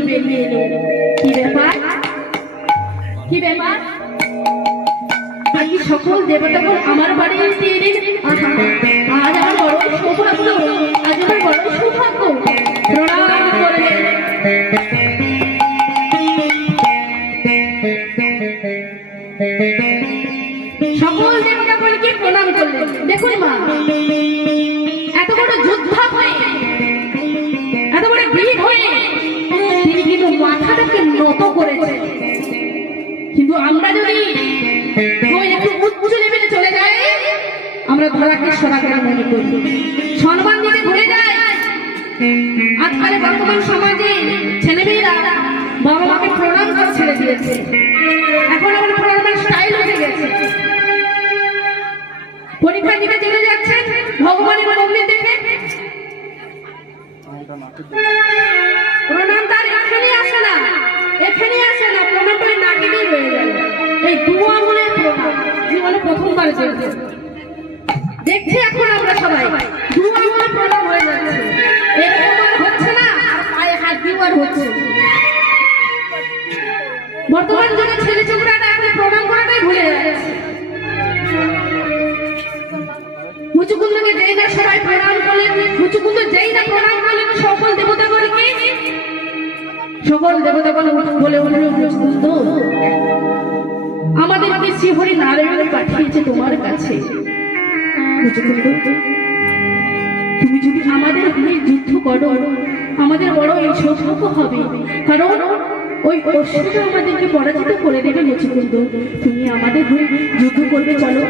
বেরিয়ে এলো কি ব্যাপার কি ব্যাপার আজ সকল দেবতাগণ আমার বাড়িতে এলে আহা, আজ আমার বড় বড় প্রণাম করলেন দেখুন মা এত বড় যোদ্ধা হয়ে এত বড় বীর হয়ে কিন্তু মাথাটাকে নত করেছে। কিন্তু আমরা যদি চলে আমরা মনে বর্তমান সমাজে বাবা মাকে প্রণাম করে ছেড়ে দিয়েছে। এখন পরীক্ষা দিতে চলে যাচ্ছেন, ভগবানের মন্দির দেখে। এখানে আসে না প্রণাম করে নাকিতেই হয়ে গেল এই দু আঙুলের প্রণাম জীবনে প্রথমবার চলছে দেখছি এখন আমরা সবাই। দু আঙুলের প্রণাম হয়ে যাচ্ছে। এরকম হচ্ছে না, আর পায়ে হাত দিবার হচ্ছে বর্তমান যুগে ছেলে ছেলেরা এখন প্রণাম করাটাই ভুলে যাচ্ছে মুচুকুন্দকে যেই না সবাই প্রণাম করলেন মুচুকুন্দ যেই না প্রণাম করলেন, সকল দেবতাগণকে সকল দেবতা বলে আমাদেরকে শ্রীহরি নারায়ণ পাঠিয়েছে তোমার কাছে। তুমি যদি আমাদের হয়ে যুদ্ধ করো, আমাদের বড় এই সৌভাগ্য হবে। কারণ ওই অসুবিধা আমাদেরকে পরাজিত করে দেবে মুচুকুন্দ তুমি আমাদের হয়ে যুদ্ধ করবে, চলো।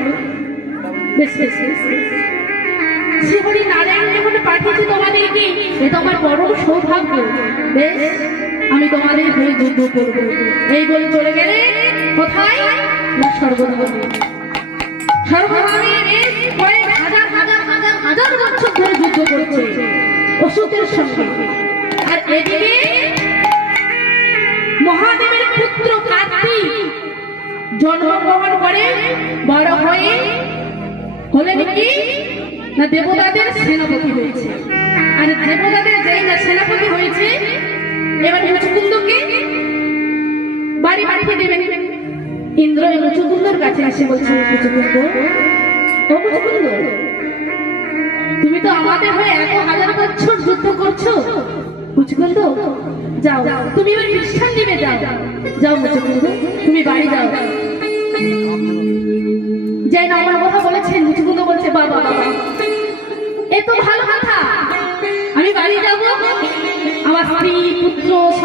বেশ বেশ। শ্রীহরি নারায়ণ যখন পাঠিয়েছে তোমাদেরকে, এ তো আমার বড় সৌভাগ্য। বেশ। আমি তোমাদের হয়ে যুদ্ধ করব। এই বলে চলে গেলে কোথায়? সর্বধামে মহাদেবের পুত্র জন্মগ্রহণ করে বড় হয়ে দেবতাদের সেনাপতি হয়েছে। আর দেবতাদের যেই না সেনাপতি এবার মুচুকুন্দকে বাড়ি পাঠিয়ে দেবেন। ইন্দ্র মুচুকুন্দর কাছে এসে বলছে মুচুকুন্দ ও তুমি তো আমাদের হয়ে এত হাজার বছর যুদ্ধ করছ। মুচুকুন্দ যাও, তুমি ওই খ্রিস্টান দিবে যাও। যাও মুচুকুন্দ তুমি বাড়ি যাও। যে না আমার কথা বলেছেন মুচুকুন্দ বলছে, বাবা বাবা এ তো ভালো কথা আমি বাড়ি যাব আমার স্ত্রী পুত্র